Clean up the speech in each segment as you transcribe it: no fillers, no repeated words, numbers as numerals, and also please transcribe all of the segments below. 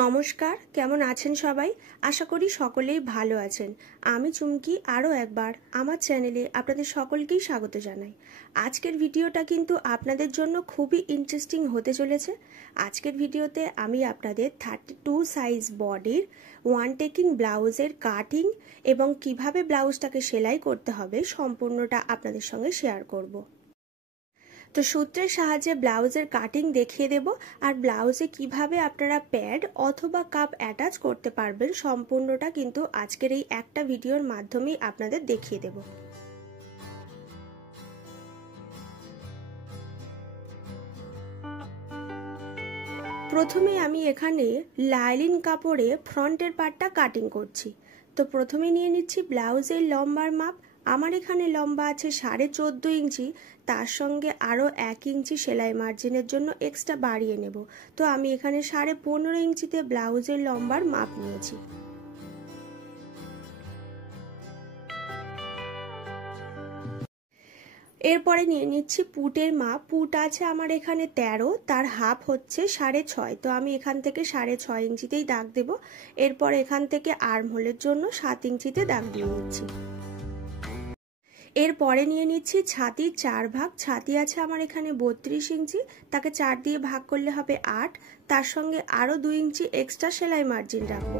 নমস্কার, কেমন আছেন সবাই? আশা করি সকলেই ভালো আছেন। আমি চুমকি আরও একবার আমার চ্যানেলে আপনাদের সকলকেই স্বাগত জানাই। আজকের ভিডিওটা কিন্তু আপনাদের জন্য খুবই ইন্টারেস্টিং হতে চলেছে। আজকের ভিডিওতে আমি আপনাদের 32 সাইজ বডির ওয়ান টেকিং ব্লাউজের কাটিং এবং কিভাবে ব্লাউজটাকে সেলাই করতে হবে সম্পূর্ণটা আপনাদের সঙ্গে শেয়ার করব। তো সূত্রের সাহায্যে ব্লাউজের কাটিং দেখিয়ে দেব আর ব্লাউজে কিভাবে আপনারা প্যাড অথবা কাপ অ্যাটাচ করতে পারবেন সম্পূর্ণটা কিন্তু আজকের এই একটা ভিডিওর মাধ্যমেই আপনাদের দেখিয়ে দেব। প্রথমে আমি এখানে লাইলিন কাপড়ে ফ্রন্টের পার্টটা কাটিং করছি। তো প্রথমে নিয়ে নিচ্ছি ব্লাউজের লম্বার মাপ। আমার এখানে লম্বা আছে 14.5 ইঞ্চি, তার সঙ্গে আরও 1 ইঞ্চি সেলাই মার্জিনের জন্য এক্সট্রা বাড়িয়ে নেব। তো আমি এখানে 15.5 ইঞ্চিতে ব্লাউজের লম্বার মাপ নিয়েছি। এরপরে নিয়ে নিচ্ছি পুটের মাপ। পুট আছে আমার এখানে 13, তার হাফ হচ্ছে 6.5। তো আমি এখান থেকে 6.5 ইঞ্চিতেই দাগ দেব। এরপর এখান থেকে আর্ম হোলের জন্য 7 ইঞ্চিতে দাগ দিয়ে নিচ্ছি। এরপরে নিয়ে নিচ্ছি ছাতির 4 ভাগ। ছাতি আছে আমার এখানে 32 ইঞ্চি, তাকে 4 দিয়ে ভাগ করলে হবে 8। তার সঙ্গে আরও 2 ইঞ্চি এক্সট্রা সেলাই মার্জিন রাখবো।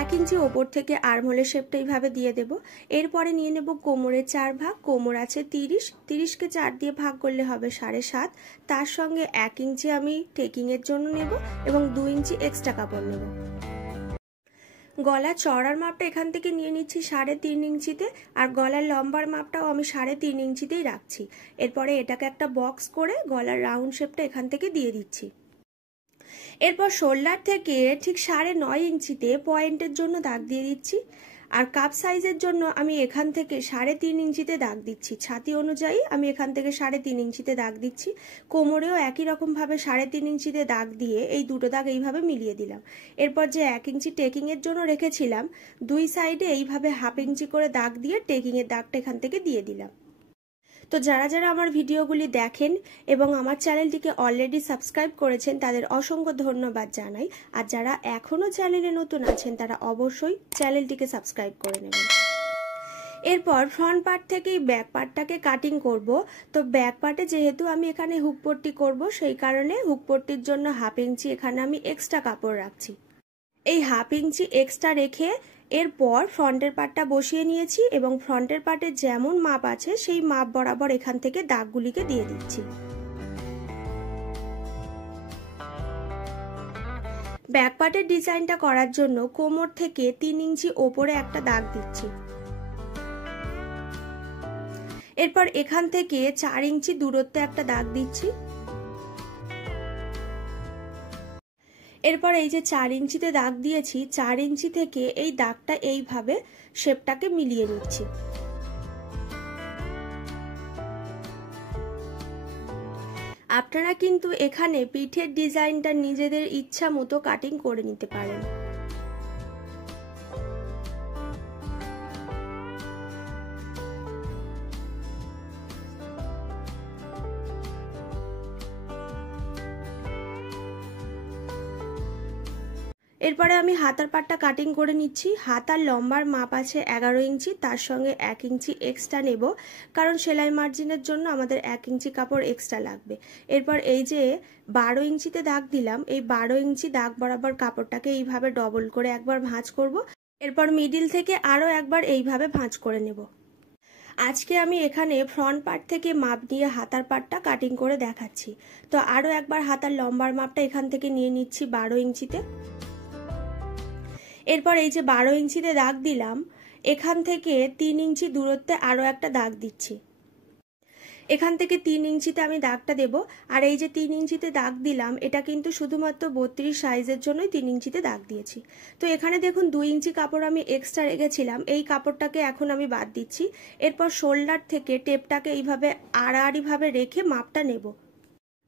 1 ইঞ্চি ওপর থেকে আর্ম হোলের শেপটা এইভাবে দিয়ে দেব। এরপরে নিয়ে নেব কোমরের 4 ভাগ। কোমর আছে 30কে 4 দিয়ে ভাগ করলে হবে 7.5। তার সঙ্গে 1 ইঞ্চি আমি টেকিং এর জন্য নেব এবং 2 ইঞ্চি এক্সট্রা কাপড় নেব। গলা চড়ার মাপটা এখান থেকে নিয়ে নিচ্ছি 3.5 ইঞ্চিতে, আর গলার লম্বার মাপটাও আমি 3.5 ইঞ্চিতেই রাখছি। এরপরে এটাকে একটা বক্স করে গলার রাউন্ড শেপটা এখান থেকে দিয়ে দিচ্ছি। এরপর শোল্ডার থেকে ঠিক 9.5 ইঞ্চিতে পয়েন্টের জন্য দাগ দিয়ে দিচ্ছি। আর কাপ সাইজের জন্য আমি এখান থেকে 3.5 ইঞ্চিতে দাগ দিচ্ছি। ছাতি অনুযায়ী আমি এখান থেকে 3.5 ইঞ্চিতে দাগ দিচ্ছি। কোমরেও একই রকম ভাবে 3.5 ইঞ্চিতে দাগ দিয়ে এই দুটো দাগ এইভাবে মিলিয়ে দিলাম। এরপর যে 1 ইঞ্চি টেকিং এর জন্য রেখেছিলাম, দুই সাইডে এইভাবে হাফ ইঞ্চি করে দাগ দিয়ে টেকিং এর দাগটা এখান থেকে দিয়ে দিলাম। তো যারা যারা আমার ভিডিওগুলি দেখেন এবং আমার চ্যানেলটিকে অলরেডি সাবস্ক্রাইব করেছেন তাদের অসংখ্য ধন্যবাদ জানাই। আর যারা এখনও চ্যানেলে নতুন আছেন তারা অবশ্যই চ্যানেলটিকে সাবস্ক্রাইব করে নেবেন। এরপর ফ্রন্ট পার্ট থেকেই ব্যাক পার্টটাকে কাটিং করব। তো ব্যাক পার্টে যেহেতু আমি এখানে হুক পট্টি করব, সেই কারণে হুক পট্টির জন্য হাফ ইঞ্চি এখানে আমি এক্সট্রা কাপড় রাখছি। এই হাফ ইঞ্চি এক্সট্রা রেখে এরপর ফ্রন্টের পার্টটা বসিয়ে নিয়েছি এবং ফ্রন্টের পার্টে যেমন মাপ আছে সেই মাপ বরাবর এখান থেকে দাগগুলিকে দিয়ে দিচ্ছি। ব্যাক পার্টের ডিজাইনটা করার জন্য কোমর থেকে 3 ইঞ্চি ওপরে একটা দাগ দিচ্ছি। এরপর এখান থেকে 4 ইঞ্চি দূরত্বে একটা দাগ দিচ্ছি। এরপর এই যে 4 ইঞ্চিতে দাগ দিয়েছি, 4 ইঞ্চি থেকে এই দাগটা এইভাবে শেপটাকে মিলিয়ে নিচ্ছি। আপনারা কিন্তু এখানে পিঠের ডিজাইনটা নিজেদের ইচ্ছা মতো কাটিং করে নিতে পারেন। এরপরে আমি হাতার পাটটা কাটিং করে নিচ্ছি। হাতার লম্বার মাপ আছে 11 ইঞ্চি, তার সঙ্গে 1 ইঞ্চি এক্সট্রা নেব, কারণ সেলাই মার্জিনের জন্য আমাদের 1 ইঞ্চি কাপড় এক্সট্রা লাগবে। এরপর এই যে 12 ইঞ্চিতে দাগ দিলাম, এই 12 ইঞ্চি দাগ বরাবর কাপড়টাকে এইভাবে ডবল করে একবার ভাঁজ করব। এরপর মিডিল থেকে আরও একবার এইভাবে ভাঁজ করে নেব। আজকে আমি এখানে ফ্রন্ট পার্ট থেকে মাপ নিয়ে হাতার পার্টটা কাটিং করে দেখাচ্ছি। তো আরও একবার হাতার লম্বার মাপটা এখান থেকে নিয়ে নিচ্ছি 12 ইঞ্চিতে। এরপর এই যে 12 ইঞ্চিতে দাগ দিলাম, এখান থেকে 3 ইঞ্চি দূরত্বে আরও একটা দাগ দিচ্ছি। এখান থেকে 3 ইঞ্চিতে আমি দাগটা দেব। আর এই যে 3 ইঞ্চিতে দাগ দিলাম, এটা কিন্তু শুধুমাত্র 32 সাইজের জন্যই 3 ইঞ্চিতে দাগ দিয়েছি। তো এখানে দেখুন 2 ইঞ্চি কাপড় আমি এক্সট্রা রেখেছিলাম, এই কাপড়টাকে এখন আমি বাদ দিচ্ছি। এরপর শোল্ডার থেকে টেপটাকে এইভাবে আড়াআড়িভাবে রেখে মাপটা নেব।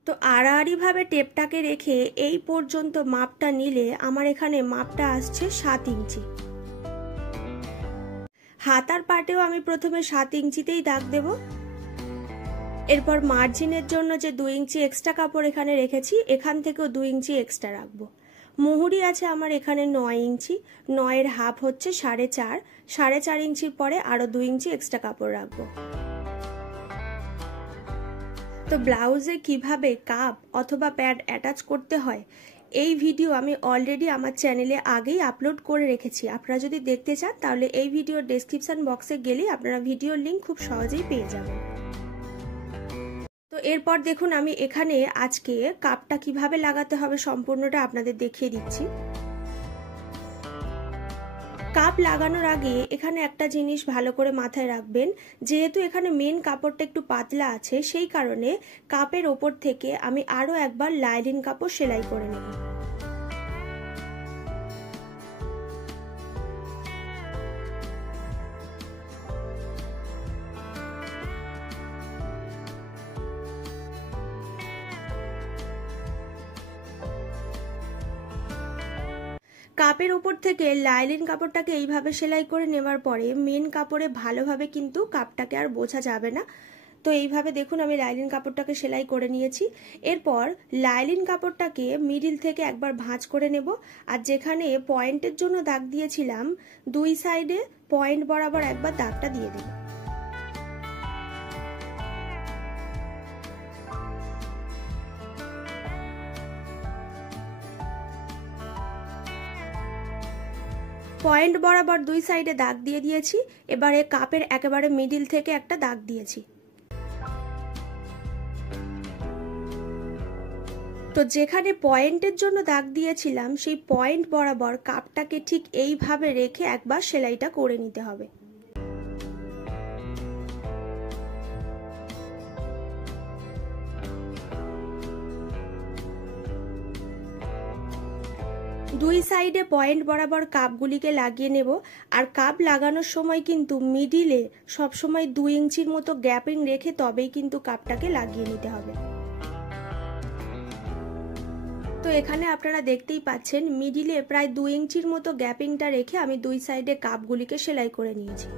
তো আড়াআড়িভাবে টেপটাকে রেখে এই পর্যন্ত মাপটা নিলে আমার এখানে মাপটা আসছে 7 ইঞ্চি। হাতার পাটেও আমি প্রথমে 7 ইঞ্চিতেই দাগ দেব। এরপর মার্জিনের জন্য যে 2 ইঞ্চি এক্সট্রা কাপড় এখানে রেখেছি, এখান থেকেও 2 ইঞ্চি এক্সট্রা রাখবো। মুহুরি আছে আমার এখানে 9 ইঞ্চি, 9-এর হাফ হচ্ছে 4.5, 4.5 ইঞ্চির পরে আরো 2 ইঞ্চি এক্সট্রা কাপড় রাখবো। তো ব্লাউজে কিভাবে কাপ অথবা প্যাড অ্যাটাচ করতে হয় এই ভিডিও আমি অলরেডি আমার চ্যানেলে আগেই আপলোড করে রেখেছি। আপনারা যদি দেখতে চান তাহলে এই ভিডিওর ডেসক্রিপশন বক্সে গেলেই আপনারা ভিডিওর লিংক খুব সহজেই পেয়ে যাবেন। তো এরপর দেখুন আমি এখানে আজকে কাপটা কিভাবে লাগাতে হবে সম্পূর্ণটা আপনাদের দেখিয়ে দিচ্ছি। কাপ লাগানোর আগে এখানে একটা জিনিস ভালো করে মাথায় রাখবেন, যেহেতু এখানে মেন কাপড়টা একটু পাতলা আছে সেই কারণে কাপের ওপর থেকে আমি আরো একবার লাইলিন কাপড় সেলাই করে নেব। কাপের উপর থেকে লাইলিন কাপড়টাকে এইভাবে সেলাই করে নেওয়ার পরে মেন কাপড়ে ভালোভাবে কিন্তু কাপটাকে আর বোঝা যাবে না। তো এইভাবে দেখুন আমি লাইলিন কাপড়টাকে সেলাই করে নিয়েছি। এরপর লাইলিন কাপড়টাকে মিডিল থেকে একবার ভাঁজ করে নেব, আর যেখানে পয়েন্টের জন্য দাগ দিয়েছিলাম 2 সাইডে পয়েন্ট বরাবর একবার দাগটা দিয়ে দেব। পয়েন্ট বরাবর 2 সাইডে দাগ দিয়ে দিয়েছি। এবারে কাপের একেবারে মিডিল থেকে একটা দাগ দিয়েছি। তো যেখানে পয়েন্টের জন্য দাগ দিয়েছিলাম সেই পয়েন্ট বরাবর কাপটাকে ঠিক এইভাবে রেখে একবার সেলাইটা করে নিতে হবে। দুই সাইডে পয়েন্ট বরাবর কাপগুলিকে লাগিয়ে নেব। আর কাপ লাগানোর সময় কিন্তু মিডিলে সবসময় 2 ইঞ্চির মতো গ্যাপিং রেখে তবেই কিন্তু কাপটাকে লাগিয়ে নিতে হবে। তো এখানে আপনারা দেখতেই পাচ্ছেন মিডিলে প্রায় 2 ইঞ্চির মতো গ্যাপিংটা রেখে আমি 2 সাইডে কাপগুলিকে সেলাই করে নিয়েছি।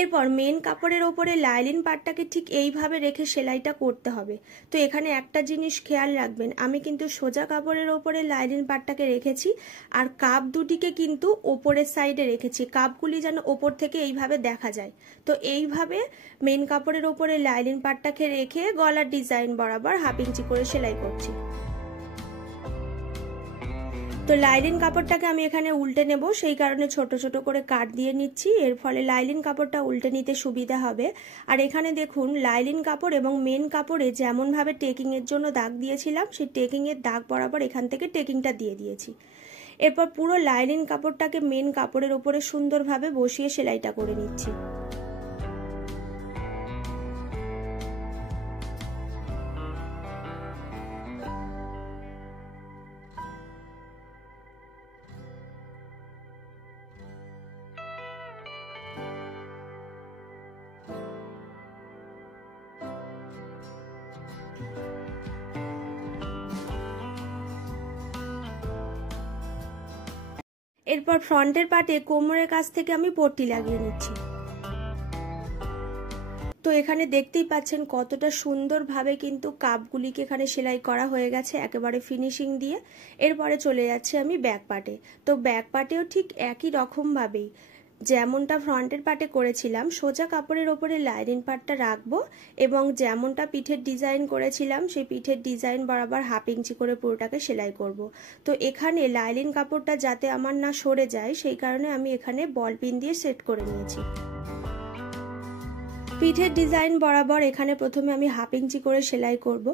এরপর মেন কাপড়ের ওপরে লাইলিন পার্টটাকে ঠিক এইভাবে রেখে সেলাইটা করতে হবে। তো এখানে একটা জিনিস খেয়াল রাখবেন, আমি কিন্তু সোজা কাপড়ের ওপরে লাইলিন পার্টটাকে রেখেছি আর কাপ দুটিকে কিন্তু ওপরের সাইডে রেখেছি, কাপগুলি যেন ওপর থেকে এইভাবে দেখা যায়। তো এইভাবে মেন কাপড়ের ওপরে লাইলিন পার্টটাকে রেখে গলার ডিজাইন বরাবর 1/2 ইঞ্চি করে সেলাই করছি। তো লাইলিন কাপড়টাকে আমি এখানে উল্টে নেব, সেই কারণে ছোট ছোট করে কাট দিয়ে নিচ্ছি, এর ফলে লাইলিন কাপড়টা উল্টে নিতে সুবিধা হবে। আর এখানে দেখুন লাইলিন কাপড় এবং মেন কাপড়ে যেমন ভাবে টেকিং এর জন্য দাগ দিয়েছিলাম সেই টেকিং এর দাগ বরাবর এখান থেকে টেকিংটা দিয়ে দিয়েছি। এরপর পুরো লাইলিন কাপড়টাকে মেন কাপড়ের উপরে সুন্দরভাবে বসিয়ে সেলাইটা করে নিচ্ছি। এরপর ফ্রন্টের পার্টে কোমরের কাছ থেকে আমি পট্টি লাগিয়ে নিচ্ছি। তো এখানে দেখতেই পাচ্ছেন কতটা সুন্দরভাবে কিন্তু কাপগুলিকে এখানে সেলাই করা হয়ে গেছে একেবারে ফিনিশিং দিয়ে। এরপরে চলে যাচ্ছে আমি ব্যাক পার্টে। তো ব্যাক পার্টেও ঠিক একই রকমভাবেই যেমনটা ফ্রন্টের পার্টে করেছিলাম সোজা কাপড়ের ওপরে লাইলিন পার্টটা রাখবো এবং যেমনটা পিঠের ডিজাইন করেছিলাম সেই পিঠের ডিজাইন বরাবর 1/2 ইঞ্চি করে পুরোটাকে সেলাই করব। তো এখানে লাইলিন কাপড়টা যাতে আমার না সরে যায় সেই কারণে আমি এখানে বল পিন দিয়ে সেট করে নিয়েছি। পিঠের ডিজাইন বরাবর এখানে প্রথমে আমি 1/2 ইঞ্চি করে সেলাই করব।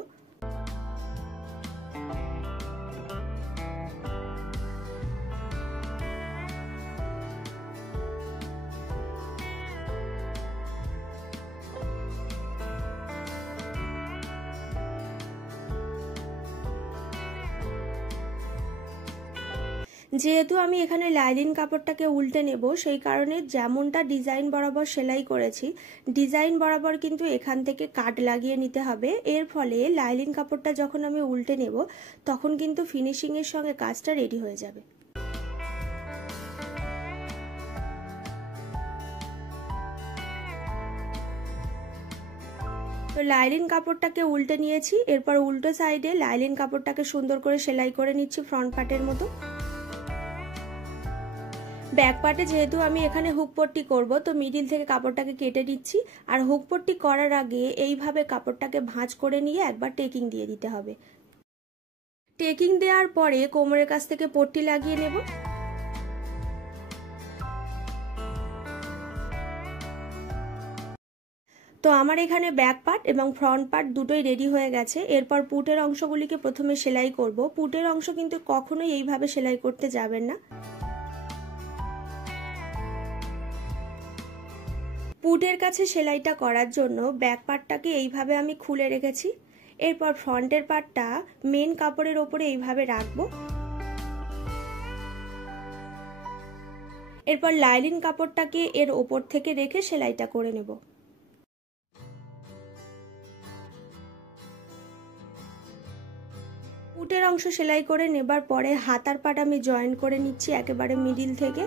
যেহেতু আমি এখানে লাইলিন কাপড়টাকে উল্টে নেব সেই কারণে যেমনটা ডিজাইন বরাবর সেলাই করেছি ডিজাইন বরাবর কিন্তু এখান থেকে কাট লাগিয়ে নিতে হবে। এর ফলে লাইলিন কাপড়টা যখন আমি উল্টে নেব তখন কিন্তু ফিনিশিং এর সঙ্গে কাজটা রেডি হয়ে যাবে। তো লাইলিন কাপড়টাকে উল্টে নিয়েছি, এরপর উল্টো সাইডে লাইলিন কাপড়টাকে সুন্দর করে সেলাই করে নিচ্ছি ফ্রন্ট পার্টের মতো। ব্যাক পার্টে যেহেতু আমি এখানে হুক পট্টি করব, তো মিডিল থেকে কাপড়টাকে কেটে নিচ্ছি। আর হুক পট্টি করার আগে এইভাবে কাপড়টাকে ভাঁজ করে নিয়ে একবার টেকিং দিয়ে দিতে হবে। টেকিং দেওয়ার পরে কোমরের কাছ থেকে পট্টি লাগিয়ে নেব। তো আমার এখানে ব্যাক পার্ট এবং ফ্রন্ট পার্ট দুটোই রেডি হয়ে গেছে। এরপর পুটের অংশগুলিকে প্রথমে সেলাই করব। পুটের অংশ কিন্তু কখনোই এইভাবে সেলাই করতে যাবেন না। পুটের কাছে সেলাইটা করার জন্য ব্যাক পার্টটাকে এইভাবে আমি খুলে রেখেছি। এরপর ফ্রন্টের পার্টটা মেন কাপড়ের ওপরে এইভাবে রাখবো। এরপর লাইলিন কাপড়টাকে এর ওপর থেকে রেখে সেলাইটা করে নেব। পুটের অংশ সেলাই করে নেবার পরে হাতার পাট আমি জয়েন করে নিচ্ছি একেবারে মিডিল থেকে।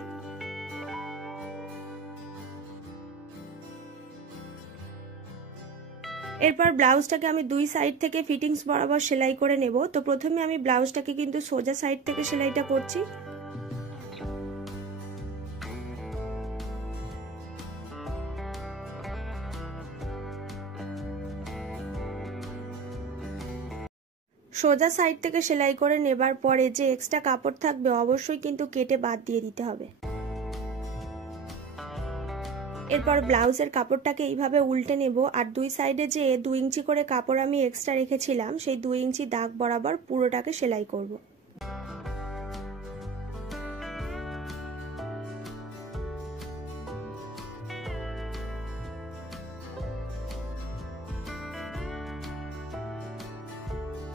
এরপর ব্লাউজটাকে আমি দুই সাইড থেকে ফিটিংস বরাবর সেলাই করে নেব। তো প্রথমে আমি ব্লাউজটাকে কিন্তু সোজা সাইড থেকে সেলাইটা করছি। সোজা সাইড থেকে সেলাই করে নেবার পরে যে এক্সট্রা কাপড় থাকবে অবশ্যই কিন্তু কেটে বাদ দিয়ে দিতে হবে। এরপর ব্লাউজের কাপড়টাকে এইভাবে উল্টে নেব আর দুই সাইডে যে 2 ইঞ্চি করে কাপড় আমি এক্সট্রা রেখেছিলাম সেই 2 ইঞ্চি দাগ বরাবর পুরোটাকে সেলাই করব।